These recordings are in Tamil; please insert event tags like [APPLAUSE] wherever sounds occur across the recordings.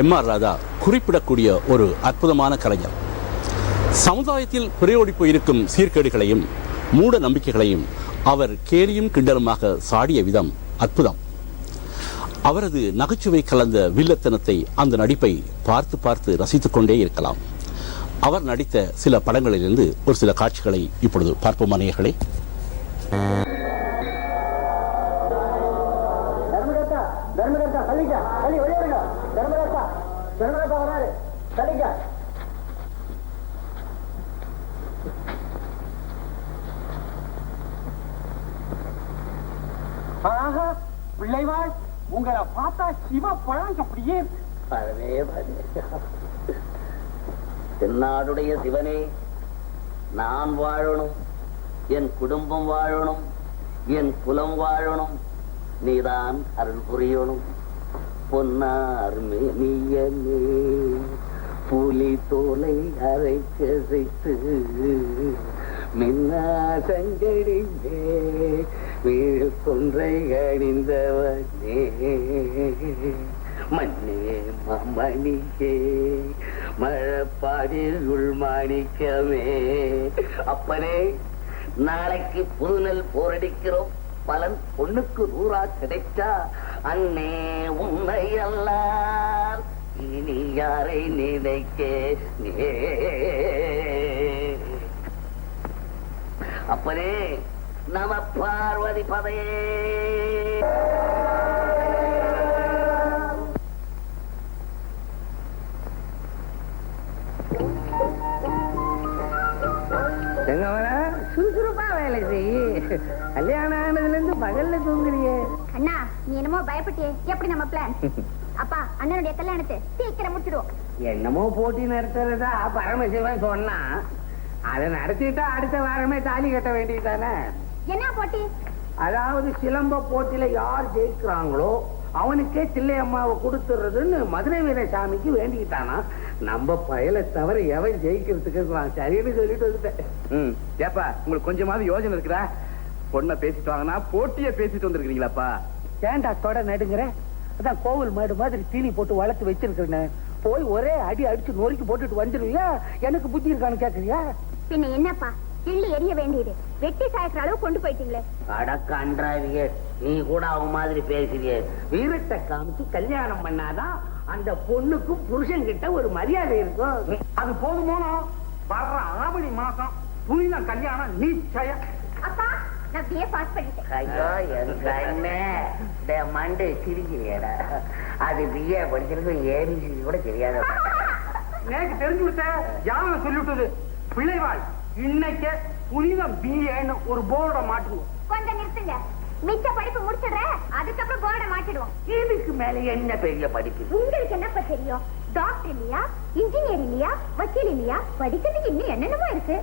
எம் ஆர் ராதா குறிப்பிடக்கூடிய ஒரு அற்புதமான கலைஞர். சமுதாயத்தில் பிரயோடிப்பு இருக்கும் சீர்கேடுகளையும் மூட நம்பிக்கைகளையும் அவர் கேலியும் கிண்டலுமாக சாடிய விதம் அற்புதம். அவரது நகைச்சுவை கலந்த வில்லத்தனத்தை அந்த நடிப்பை பார்த்து பார்த்து ரசித்துக் கொண்டே இருக்கலாம். அவர் நடித்த சில படங்களிலிருந்து ஒரு சில காட்சிகளை இப்பொழுது பார்ப்போம் அநேகர்களே தர்மகர்த்தா வராரு சரிங்க. ஆஹா பிள்ளைவாள் உங்களை பார்த்தா சிவ பழம் அப்படியே பழமே தென்னாடுடைய சிவனே நான் வாழணும் என் குடும்பம் வாழணும் என் குலம் வாழணும் நீதான் அருள் புரியணும். பொன்னார் மேனியனே புலி தோலை அரைக்கசைத்து மின்னாசங்கடிலே வீழ் கொன்றை அணிந்தவனே. மண்ணே மமணியே மழப்பாடில் உள்மாணிக்கமே. அப்பனே நாளைக்கு புதுநெல் போரடிக்கிறோம். பலன் பொண்ணுக்கு நூறா கிடைச்சா அண்ணே உன்னை அல்லால் இனி யாரை நினைக்க நே? அப்பனே நம பார்வதி பதையே. சுறுசுறுப்பா வேலை செய். கல்யாணம் ஆனதுல இருந்து பகல்ல தூங்குறியே அண்ணா நீ என்னமோ பயப்பட்டியே? எப்படி நம்ம பிளான் [LAUGHS] அப்பா அண்ணனுடைய கல்யாணத்தை சீக்கிரம் முடிச்சிடுவோம். என்னமோ போட்டி நடத்துறதா பரமசிவன் சொன்னா அதை நடத்திட்டா அடுத்த வாரமே தாலி கட்ட வேண்டியதானே என்ன போட்டி? அதாவது சிலம்ப போட்டியில யார் ஜெயிக்கிறாங்களோ அவனுக்கே தில்லை அம்மாவை கொடுத்துறதுன்னு மதுரை வீரசாமிக்கு வேண்டிக்கிட்டானா? நம்ம பயலை தவிர எவன் ஜெயிக்கிறதுக்கு சரின்னு சொல்லிட்டு வந்துட்டேன். ம் ஏப்பா உங்களுக்கு கொஞ்சமாவது யோசனை இருக்குதா? பொண்ணை பேசிட்டு வாங்கினா போட்டிய பேசிட்டு வந்திருக்கீங்களாப்பா ஏன்டா தொட நடுங்கிற? அதான் கோவில் மாடு மாதிரி தீனி போட்டு வளர்த்து வச்சிருக்கேன் போய் ஒரே அடி அடிச்சு நொறுக்கி போட்டுட்டு வந்துருவியா? எனக்கு புத்தி இருக்கான்னு கேக்குறியா? பின்ன என்னப்பா? கிள்ளி எரிய வேண்டியது. வெட்டி சாய்க்கிற அளவு கொண்டு போயிட்டீங்களே. அடக்கன்றாவிய நீ கூட அவன் மாதிரி பேசுறியே வீரத்தை காமிச்சு கல்யாணம் பண்ணாதான் அந்த பொண்ணுக்கும் புருஷன் கிட்ட ஒரு மரியாதை இருக்கும். அது போதுமோனோ? வர்ற ஆவணி மாசம் புனித கல்யாணம் நிச்சயம். அப்பா நான் பிஏ பாஸ் பண்ணிட்டேன். ஐயோ என் கண்ணே. டே மண்டு சிரிக்கிறியடா அது பிஏ படிச்சிருக்கு ஏபிசி கூட தெரியாத எனக்கு தெரிஞ்சு விட்ட யாரும் சொல்லிவிட்டது. பிள்ளைவாள் இன்னைக்கு புனிதம் பிஏன்னு ஒரு போர்டை மாட்டுவோம் கொஞ்சம் நிறுத்துங்க. மிச்ச படிப்பு முடிச்சிடுறேன். அதுக்கப்புறம் போர்டை மாட்டிடுவோம் இதுக்கு மேல என்ன பெரிய படிப்பு? உங்களுக்கு என்னப்பா தெரியும்? டாக்டர் இல்லையா இன்ஜினியர் இல்லையா வக்கீல் இல்லையா படிக்கிறதுக்கு இன்னும் என்னென்னமோ இருக்கு.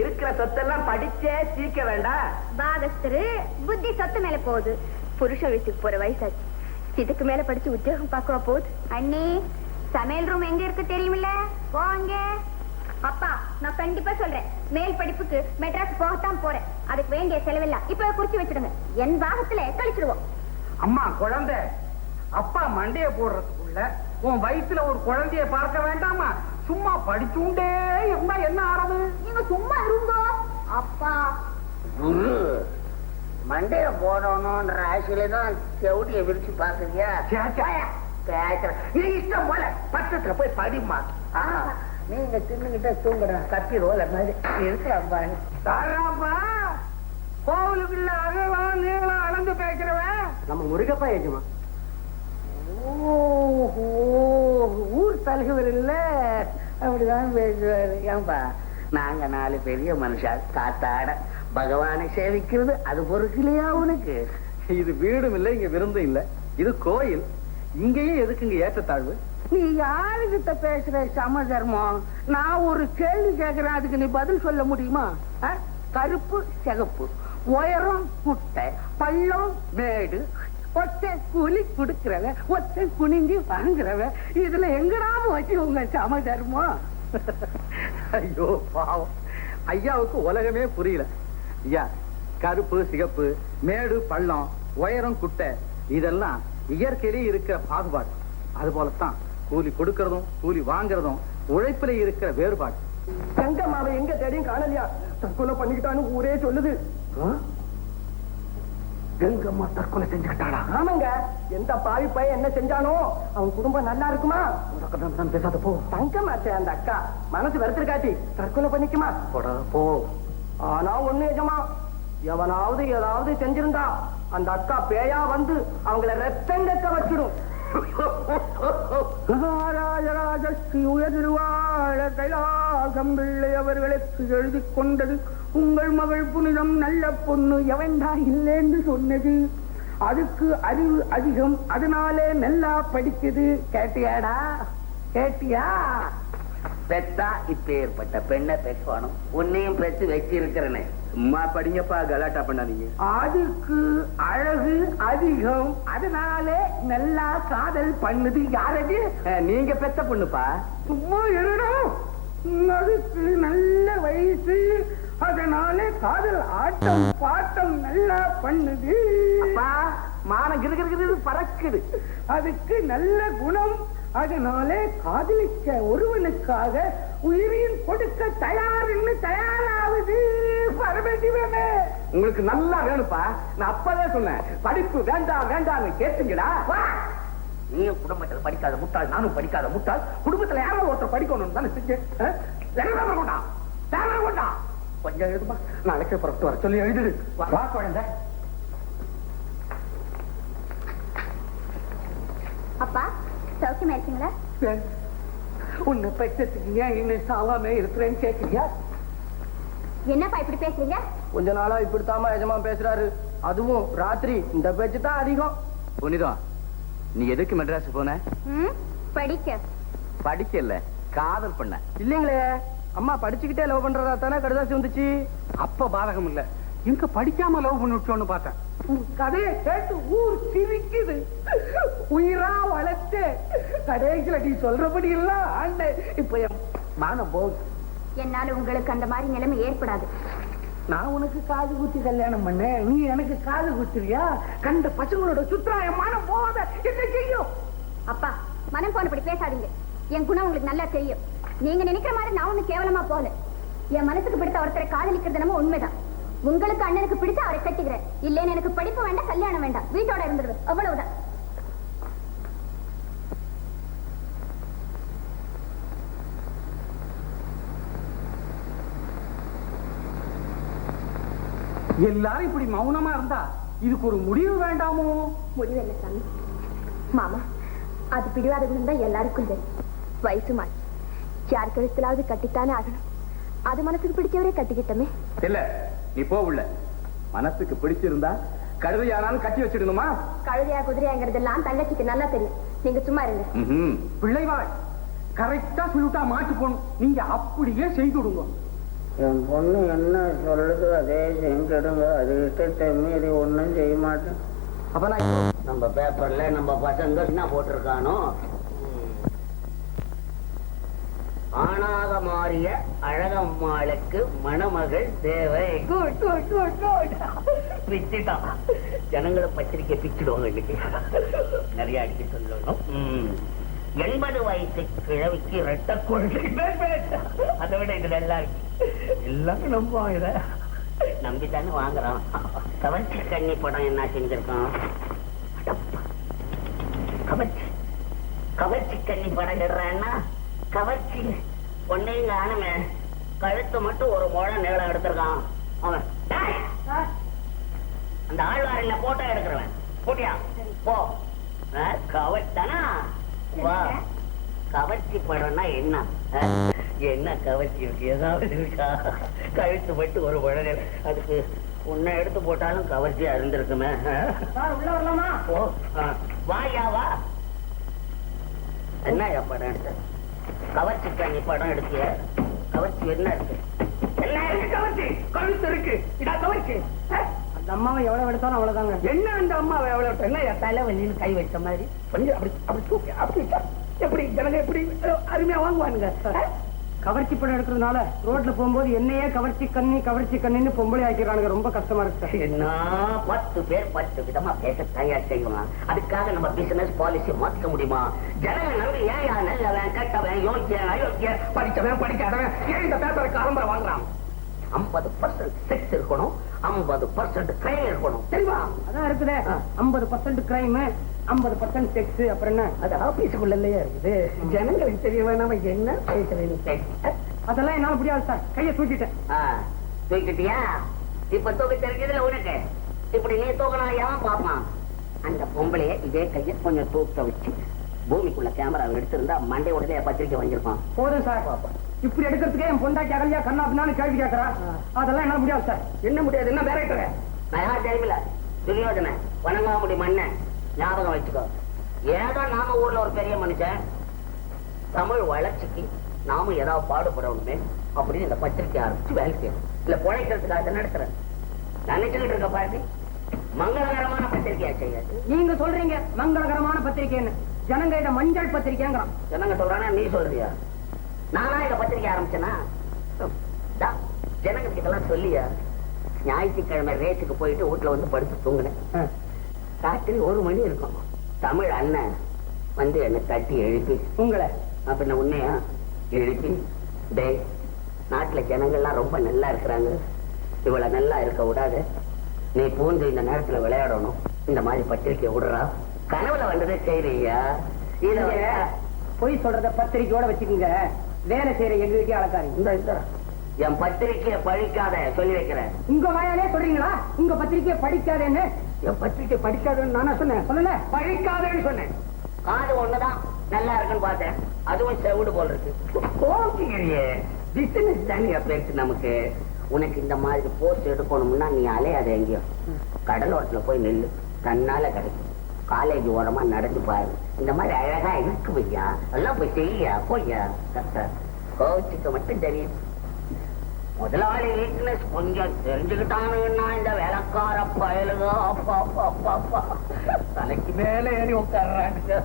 இருக்கிற சொத்தெல்லாம் படிச்சே சீக்க வேண்டாம். பாகஸ்தரு புத்தி சொத்து மேல போகுது. புருஷ வீட்டுக்கு போற வயசாச்சு. இதுக்கு மேல படிச்சு உத்தியோகம் பார்க்கவா போகுது? அண்ணி சமையல் ரூம் எங்க இருக்கு தெரியுமில்ல? போங்க அப்பா நான் கண்டிப்பா சொல்றேன். மேல் படிப்புக்கு மெட்ராஸ் போகத்தான் போறேன். அதுக்கு வேண்டிய செலவெல்லாம் இப்ப குறிச்சு வச்சிடுங்க. என் பாகத்துல கழிச்சிடுவோம். அம்மா குழந்தை. அப்பா மண்டைய போடுறதுக்குள்ள உன் வயித்துல ஒரு குழந்தைய பார்க்க வேண்டாமா? சும்மா படிச்சுண்டே இருந்தா என்ன ஆறது? நீங்க சும்மா இருங்கோ. அப்பா. குரு மண்டைய போடணும்ன்ற ஆசையில தான் செவடிய விரிச்சு பாக்குறியா சே, சே. பேசுறேன். நீ இஷ்டம் போல. பக்கத்துல போய் படிமா ஆ, நீங்க தின்னுகிட்டே தூங்குற கப்பி ரோல மாதிரி. இருக்கலாம் பாரு தாராப்பா. கோவிலுக்குள்ள அகலம் நீளம் அளந்து பேசுறவன். நம்ம முருகப்பா ஏஜமா ஓஹோ ஊர் தலைவர் இல்ல. அப்படிதான் பேசுவாரு. ஏன்பா நாங்க நாலு பெரிய மனுஷா காத்தாட. பகவானை சேவிக்கிறது அது பொறுக்கலையா உனக்கு? இது வீடும் இல்ல இங்க விருந்தும் இல்ல. இது கோயில். இங்கேயும் எதுக்குங்க ஏற்றத்தாழ்வு? நீ யாருகிட்ட பேசுற சம தர்மம்? நான் ஒரு கேள்வி கேட்கிறேன் அதுக்கு நீ பதில் சொல்ல முடியுமா? கருப்பு சிகப்பு. உயரம் குட்டை. பள்ளம் மேடு. ஒத்தை கூலி கொடுக்கிறவன் ஒத்தை குனிஞ்சு வாங்குறவன் இதுல எங்கடாம வச்சு உங்க சம தர்மம்? ஐயோ பாவம். ஐயாவுக்கு உலகமே புரியல. ஐயா கருப்பு சிகப்பு மேடு பள்ளம் உயரம் குட்டை இதெல்லாம் இயற்கையிலே இருக்கிற பாகுபாடு. அது போலத்தான் கூலி கொடுக்கறதும் கூலி வாங்குறதும் உழைப்பில இருக்கிற வேறுபாடு. தங்கம்மாவை எங்க தேடியும் காணலையா? தற்கொலை பண்ணிக்கிட்டான்னு ஊரே சொல்லுது. கங்கம்மா தற்கொலை செஞ்சுக்கிட்டாளா? ஆமாங்க. எந்த பாவி பையன் என்ன செஞ்சானோ அவன் குடும்பம் நல்லா இருக்குமா? பேசாத போ. தங்கமாச்சே அந்த அக்கா. மனசு வெறுத்துருக்காட்டி தற்கொலை பண்ணிக்குமா? போடா போ. ஆனா ஒண்ணு எஜமா எவனாவது ஏதாவது செஞ்சிருந்தா அந்த அக்கா பேயா வந்து அவங்கள ரத்தங்கக்க வச்சிடும். [LAUGHS] மகாராஜராஜஸ்ரீ உயர்வாழ கைலாசம் பிள்ளை அவர்களுக்கு எழுதி கொண்டது. உங்கள் மகள் புனிதம் நல்ல பொண்ணு எவன்டா இல்லைன்னு சொன்னது. அதுக்கு அறிவு அதிகம் அதனாலே நல்லா படிக்குது. கேட்டியாடா? கேட்டியா? பெத்தா இப்ப ஏற்பட்ட பெண்ணை பெக்கணும் உன்னையும் பெத்து வச்சிருக்கிறனே. சும்மா படிங்கப்பா கலாட்டா பண்ணாதீங்க. அதுக்கு அழகு அதிகம். அதனாலே நல்லா காதல் பண்ணுது யாரது? நீங்க பெத்த பொண்ணுப்பா? சும்மா இருடா. அதுக்கு நல்ல வயசு. அதனால காதல் ஆட்டம் பாட்டம் நல்லா பண்ணுது. மானம் கிருகிருகிறது பறக்குது. அதுக்கு நல்ல குணம். அதனாலே காதலிக்க ஒருவனுக்காக உயிரின் கொடுக்க தயார்னு தயாராகுது பரமசிவமே. உங்களுக்கு நல்லா வேணும்ப்பா. நான் அப்பவே சொன்னேன். படிப்பு வேண்டாம் வேண்டாம்னு கேட்டுங்கடா. நீயும் குடும்பத்துல படிக்காத முட்டாள் நானும் படிக்காத முட்டாள். குடும்பத்துல யாராவது ஒருத்தர் படிக்கணும்னு தானே செஞ்சு கொண்டா கொஞ்சம் எழுதுமா. நாளைக்கு புறப்பட்டு வர சொல்லி எழுதிடு. வா குழந்தை அப்பா சௌக்கியமா இருக்கீங்களா? உன்னை பெற்றதுக்கு ஏன் இன்னும் சாவாம இருக்கிறேன்னு கேட்குறியா என்னப்பா இப்படி பேசுறீங்க? கொஞ்ச நாளா இப்படித்தாமா எஜமா பேசுறாரு. அதுவும் ராத்திரி இந்த பேச்சு தான் அதிகம். புனிதம் நீ எதுக்கு மெட்ராஸ் போன? ம் படிக்க. படிக்கல காதல் பண்ண. இல்லைங்களே அம்மா படிச்சுக்கிட்டே லவ் பண்றதா தானே கடுதாசி வந்துச்சு? அப்ப பாதகம் இல்ல இங்க படிக்காம லவ் பண்ணிவிட்டோன்னு பார்த்தேன். கதையை கேட்டு ஊர் சிரிக்குது. உயிரா வளர்த்து கடைசியில நீ சொல்றபடி எல்லாம் ஆண்ட. இப்ப என் மானம் போகுது. என்னால உங்களுக்கு அந்த மாதிரி நிலைமை ஏற்படாது. நான் உனக்கு காது குத்தி கல்யாணம் பண்ணேன். நீ எனக்கு காது குத்துறியா? கண்ட பசங்களோட சுற்றா என் மானம் போகாத. என்ன செய்யும் அப்பா மனம் போனபடி பேசாதீங்க. என் குணம் உங்களுக்கு நல்லா தெரியும். நீங்க நினைக்கிற மாதிரி நான் ஒண்ணு கேவலமா போல என் மனசுக்கு பிடித்த ஒருத்தரை காதலிக்கிறது என்னமோ உண்மைதான். உங்களுக்கு அண்ணனுக்கு பிடிச்ச அவரை கட்டிக்கிறேன். இல்லைன்னு எனக்கு படிப்பு வேண்டாம் கல்யாணம் வேண்டாம். வீட்டோட இருந்துருவேன். அவ்வளவுதான். எல்லாரும் இப்படி மௌனமா இருந்தா இதுக்கு ஒரு முடிவு வேண்டாமோ? முடிவில்லை சாமி? மாமா அது பிடிவாத குணம் தான் எல்லாருக்கும் தெரியும். வயசு மாறி. யார் கழுத்திலாவது கட்டித்தானே ஆகணும். அது மனசுக்கு பிடிச்சவரே கட்டிக்கிட்டோமே. இல்ல நீ போ உள்ள மனசுக்கு பிடிச்சிருந்தா கழுதையானாலும் கட்டி வச்சிடணுமா? கழுதையா குதிரையாங்கிறதெல்லாம் தங்கச்சிக்கு நல்லா தெரியும். நீங்க சும்மா இருங்க. பிள்ளைவாய். கரெக்டா சுருட்டா மாட்டு போகணும் நீங்க அப்படியே செய்து விடுங்க. என் பொண்ணு என்ன சொல்லுது அதே செஞ்சிடுங்க. அது இஷ்டத்தை மீறி ஒன்றும் செய்ய மாட்டேன். அப்ப நான் நம்ம பேப்பர்ல நம்ம பசங்க என்ன போட்டிருக்கானோ ஆணாக மாறிய அழகம்மாளுக்கு மணமகள் தேவை. பிச்சுட்டான் ஜனங்களை பத்திரிக்கை பிச்சுடுவாங்க இன்னைக்கு. நிறைய அடிக்க சொல்லணும். எண்பது வயசு கிழவிக்கு ரெட்ட கொள்கை அதை விட இது நல்லா இருக்கு. எல்லாரும் நம்புவோம் இத நம்பித்தானே வாங்குறோம். கவர்ச்சி கண்ணி படம் என்ன செஞ்சிருக்கோம்? அடப்பா. கவர்ச்சி. கவர்ச்சி கண்ணி படம் இடுறான்னா கவர்ச்சி ஒன்னையும் காணுமே. கழுத்து மட்டும் ஒரு முழம் நீளம் எடுத்திருக்கான். அவன்! அந்த ஆழ்வாரில் போட்டோ எடுக்கிறவன். போட்டியா? போ. கவர்ச்சானா வா. கவர்ச்சி படம்னா என்ன? என்ன கவர்ச்சி இருக்கு? ஏதாவது இருக்கா? கழுத்து மட்டும் ஒரு முழம் அதுக்கு உன்னை எடுத்து போட்டாலும் கவர்ச்சியா இருந்திருக்குமே. வாயா வா. என்னயா படம்? எடுத்த கவர்ச்சி கண்ணி படம் எடுத்திய கவர்ச்சி என்ன இருக்கு? என்ன இருக்கு கவர்ச்சி? கழுத்து இருக்கு. இதா கவர்ச்சி? அந்த அம்மாவை எவ்வளவு எடுத்தாலும் அவ்வளவுதாங்க. என்ன அந்த அம்மா எவ்வளவு என்ன என் தலைவலின்னு கை வச்ச மாதிரி? கொஞ்சம் அப்படி அப்படி தூக்கி அப்படி எப்படி ஜனங்க எப்படி அருமையா வாங்குவானுங்க? கவர்ச்சி படம் எடுக்கிறதுனால ரோட்ல போகும்போது என்னையே கவர்ச்சி கண்ணி கவர்ச்சி கண்ணின்னு பொம்பளை ஆக்கிறானுங்க ரொம்ப கஷ்டமா இருக்கு. என்ன? பத்து பேர் பத்து விதமா பேச தயார் செய்வான் அதுக்காக நம்ம பிசினஸ் பாலிசி மாத்திக்க முடியுமா? ஜனங்க நம்பி ஏன் நல்லவன் கெட்டவன் யோக்கியன் அயோக்கியன் படிச்சவன் படிக்காதவன் ஏன் இந்த பேப்பருக்கு ஆரம்பரம் வாங்குறான். ஐம்பது பர்சன்ட் செக்ஸ் இருக்கணும் ஐம்பது பர்சன்ட் கிரைம் இருக்கணும். தெரியுமா? அதான் இருக்குதே. ஐம்பது பர்சன்ட் கிரைம் ஐம்பது பர்சன்ட் செக்ஸ் அப்புறம் என்ன? அது ஆபீஸுக்குள்ளே இருக்குது ஜனங்களுக்கு தெரிய வேணாம என்ன பேசுறேன்னு அதெல்லாம் என்னால முடியாது சார் கையை தூக்கிட்டேன். தூக்கிட்டியா? இப்ப தூக்கி தெரிஞ்சதுல உனக்கு? இப்படி நீ தூக்கணும் எவன் பாப்பான் அந்த பொம்பளைய இதே கைய கொஞ்சம் தூக்க வச்சு பூமிக்குள்ள கேமரா எடுத்திருந்தா மண்டை உடனே பத்திரிக்கை வாங்கியிருப்பான். போதும் சார் இப்படி எடுக்கிறதுக்கே என் பொண்டாட்டி அகலியா கண்ணா பின்னான்னு கேள்வி கேட்கறா அதெல்லாம் என்னால முடியாது சார் என்ன முடியாது? என்ன பேரக்டர் நான் யார் தெரியுமில்ல? துரியோதனை வணங்காமுடி மன்னன். ஞாபகம் வச்சுக்கோ ஏதோ நாம ஊர்ல ஒரு பெரிய மனுஷன்? தமிழ் வளர்ச்சிக்கு நாமும் ஏதாவது பாடுபடணுமே அப்படின்னு இந்த பத்திரிக்கை ஆரம்பிச்சு வேலை செய்யணும் இல்ல பிழைக்கிறதுக்காக நடத்துறேன் நினைச்சுக்கிட்டு இருக்க பாருங்க. மங்களகரமான பத்திரிக்கையா செய்யாது நீங்க சொல்றீங்க மங்களகரமான பத்திரிக்கைன்னு. ஜனங்க இத மஞ்சள் பத்திரிக்கைங்கிறான். ஜனங்க சொல்றானா? நீ சொல்றியா? நானா இந்த பத்திரிக்கை ஆரம்பிச்சேனா? ஜனங்களுக்கு இதெல்லாம் சொல்லியா? ஞாயிற்றுக்கிழமை ரேஸுக்கு போயிட்டு வீட்டுல வந்து படுத்து தூங்கினேன். ராத்திரி ஒரு மணி இருக்கும். தமிழ் அண்ணன் வந்து என்னை தட்டி எழுப்பி உங்களை. அப்ப உன்னையா? எழுப்பி டேய் நாட்டுல ஜனங்கள்லாம் ரொம்ப நல்லா இருக்கிறாங்க. இவ்வளவு நல்லா இருக்க விடாது. நீ பூந்து இந்த நேரத்துல விளையாடணும். இந்த மாதிரி பத்திரிக்கை விடுறா. கனவுல வந்ததே நீங்க பொய் சொல்றத பத்திரிக்கையோட வச்சுக்கோங்க. வேலை செய்யற எங்க வீட்டே அளக்காதீங்க இந்த இந்த. என் பத்திரிக்கையை பழிக்காத சொல்லி வைக்கிறேன். உங்க வாயாலே சொல்றீங்களா? உங்க பத்திரிக்கையை படிக்காதேன்னு என் பத்திரிக்கை படிக்காதுன்னு நானா சொன்னேன். சொல்லல? பழிக்காதேன்னு சொன்னேன். காது ஒண்ணுதான். நல்லா இருக்குன்னு பார்த்தேன். அதுவும் செவிடு போல் இருக்கு. கோபிக்கிறியே பிசினஸ் தானே பேச்சு நமக்கு. உனக்கு இந்த மாதிரி போஸ்ட் எடுக்கணும்னா நீ அலையாத எங்கேயும் கடலோரத்துல போய் நில்லு. தன்னால கிடைக்கும். காலேஜ் ஓரமா நடந்து பாரு. இந்த மாதிரி அழகா இருக்கு பையா எல்லாம் போய் செய்யா போய்யா? கோச்சிக்க மட்டும் தெரியும். முதலாளி வீக்னஸ் கொஞ்சம் தெரிஞ்சுக்கிட்டானுன்னா இந்த வேலைக்கார பயலுக அப்பா அப்பா அப்பா அப்பா. தலைக்கு மேல ஏறி உட்கார்றாங்க